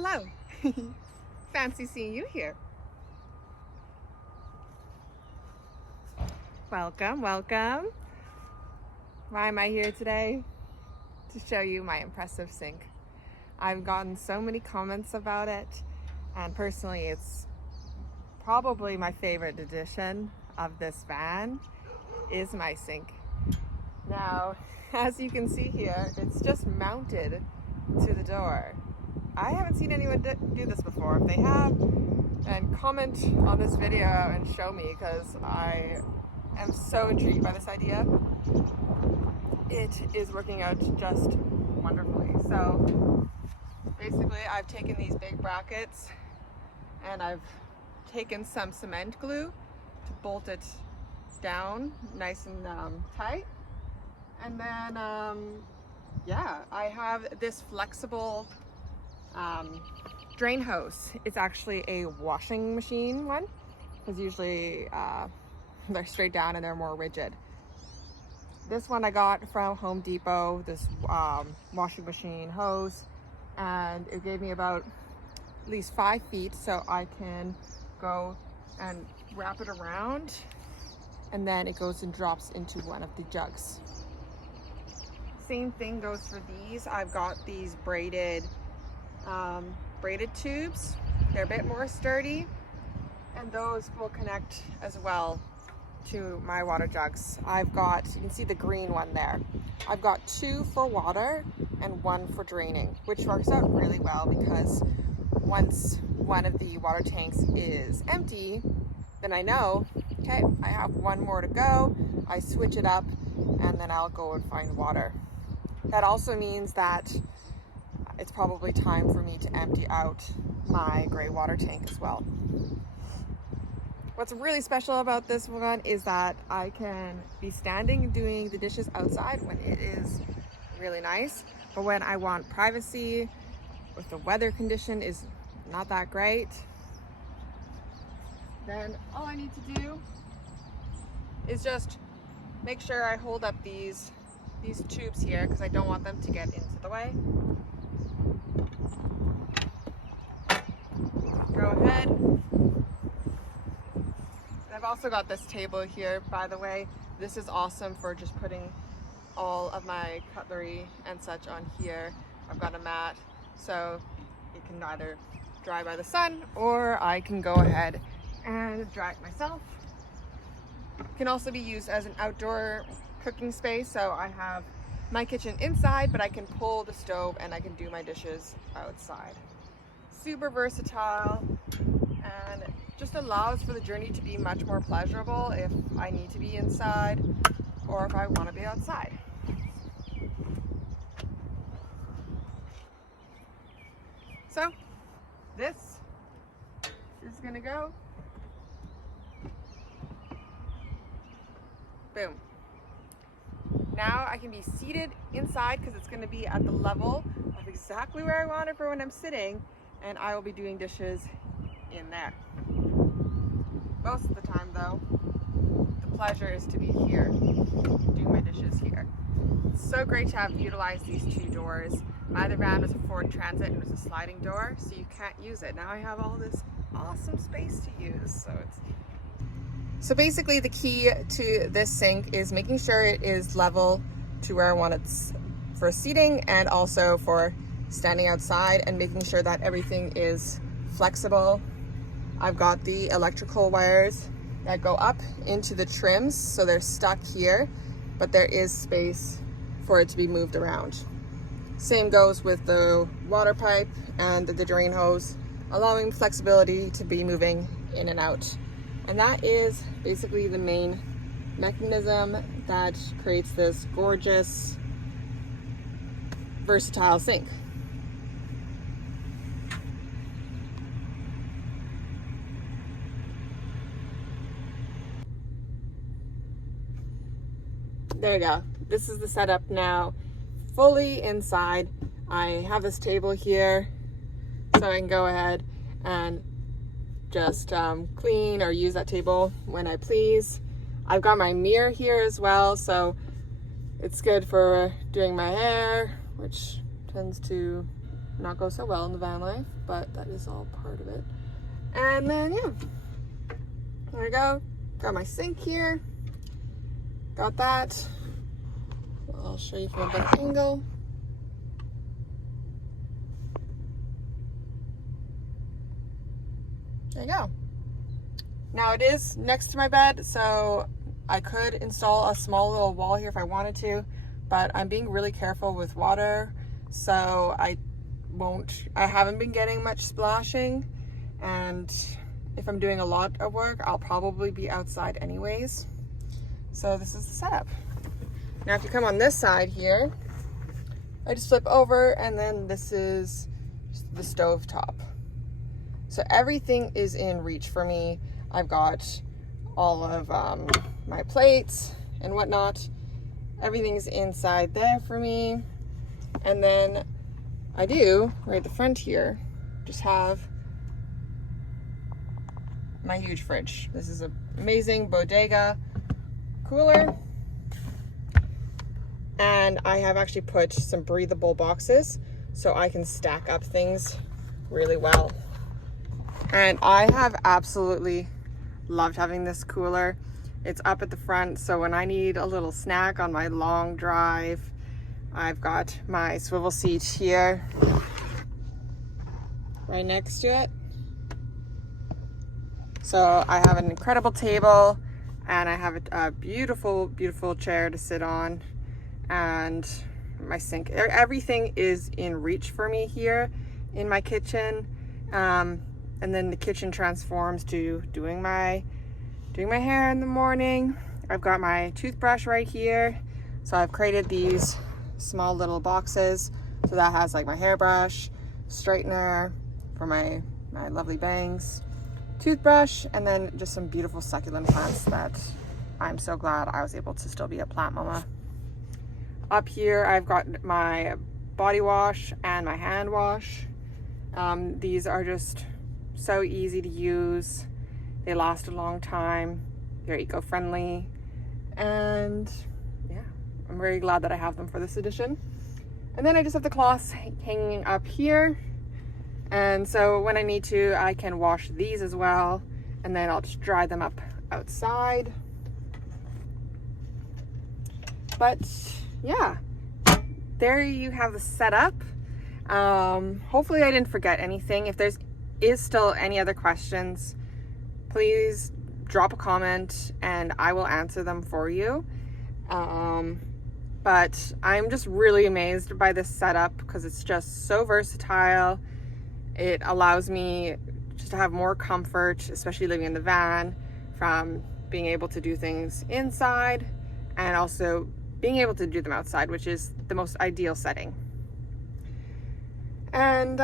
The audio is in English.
Hello. Fancy seeing you here. Welcome, welcome. Why am I here today? To show you my impressive sink. I've gotten so many comments about it, and personally it's probably my favorite addition of this van is my sink. Now, as you can see here, it's just mounted to the door. I haven't seen anyone do this before. If they have, then comment on this video and show me, because I am so intrigued by this idea. It is working out just wonderfully. So basically I've taken these big brackets and I've taken some cement glue to bolt it down nice and tight. And then yeah, I have this flexible drain hose. It's actually a washing machine one, because usually they're straight down and they're more rigid. This one I got from Home Depot, this washing machine hose, and it gave me about at least 5 feet, so I can go and wrap it around, and then it goes and drops into one of the jugs. Same thing goes for these. I've got these braided tubes. They're a bit more sturdy, and those will connect as well to my water jugs. I've got, you can see the green one there. I've got 2 for water and 1 for draining, which works out really well, because once one of the water tanks is empty, then I know, okay, I have 1 more to go. I switch it up and then I'll go and find water. That also means that it's probably time for me to empty out my gray water tank as well. What's really special about this one is that I can be standing and doing the dishes outside when it is really nice, but when I want privacy, if the weather condition is not that great, then all I need to do is just make sure I hold up these tubes here, because I don't want them to get into the way. Go ahead. I've also got this table here, by the way. This is awesome for just putting all of my cutlery and such on here. I've got a mat, so it can either dry by the sun, or I can go ahead and dry it myself. It can also be used as an outdoor cooking space, so I have my kitchen inside, but I can pull the stove and I can do my dishes outside. Super versatile, and just allows for the journey to be much more pleasurable if I need to be inside or if I want to be outside. So this is gonna go. Boom. Now I can be seated inside, because it's going to be at the level of exactly where I want it for when I'm sitting, and I will be doing dishes in there. Most of the time though, the pleasure is to be here, doing my dishes here. It's so great to have utilized these 2 doors. My other van was a Ford Transit and it was a sliding door, so you can't use it. Now I have all this awesome space to use. So basically the key to this sink is making sure it is level to where I want it for seating, and also for standing outside, and making sure that everything is flexible. I've got the electrical wires that go up into the trims, so they're stuck here, but there is space for it to be moved around. Same goes with the water pipe and the drain hose, allowing flexibility to be moving in and out. And that is basically the main mechanism that creates this gorgeous, versatile sink. There you go. This is the setup now, fully inside. I have this table here, so I can go ahead and just clean or use that table when I please. I've got my mirror here as well, so it's good for doing my hair, which tends to not go so well in the van life, but that is all part of it. And then, yeah, there we go. Got my sink here. Got that. I'll show you from a better angle. There you go. Now it is next to my bed, so I could install a small little wall here if I wanted to, but I'm being really careful with water, so I haven't been getting much splashing, and if I'm doing a lot of work, I'll probably be outside anyways. So this is the setup. Now if you come on this side here, I just flip over, and then this is the stove top. So everything is in reach for me. I've got all of my plates and whatnot. Everything's inside there for me. And then I do, right at the front here, just have my huge fridge. This is an amazing bodega cooler. And I have actually put some breathable boxes so I can stack up things really well. And I have absolutely loved having this cooler. It's up at the front, so when I need a little snack on my long drive, I've got my swivel seat here right next to it. So I have an incredible table, and I have a beautiful, beautiful chair to sit on, and my sink. Everything is in reach for me here in my kitchen. And then the kitchen transforms to doing my hair in the morning. I've got my toothbrush right here. So I've created these small little boxes. So that has like my hairbrush, straightener for my lovely bangs, toothbrush, and then just some beautiful succulent plants that I'm so glad I was able to still be a plant mama. Up here, I've got my body wash and my hand wash. These are just so easy to use. They last a long time. They're eco-friendly. And yeah, I'm very glad that I have them for this edition. And then I just have the cloths hanging up here. And so when I need to, I can wash these as well. And then I'll just dry them up outside. But yeah, there you have the setup. Hopefully I didn't forget anything. If there's still any other questions, please drop a comment and I will answer them for you. But I'm just really amazed by this setup because it's just so versatile. It allows me just to have more comfort, especially living in the van, from being able to do things inside and also being able to do them outside, which is the most ideal setting. And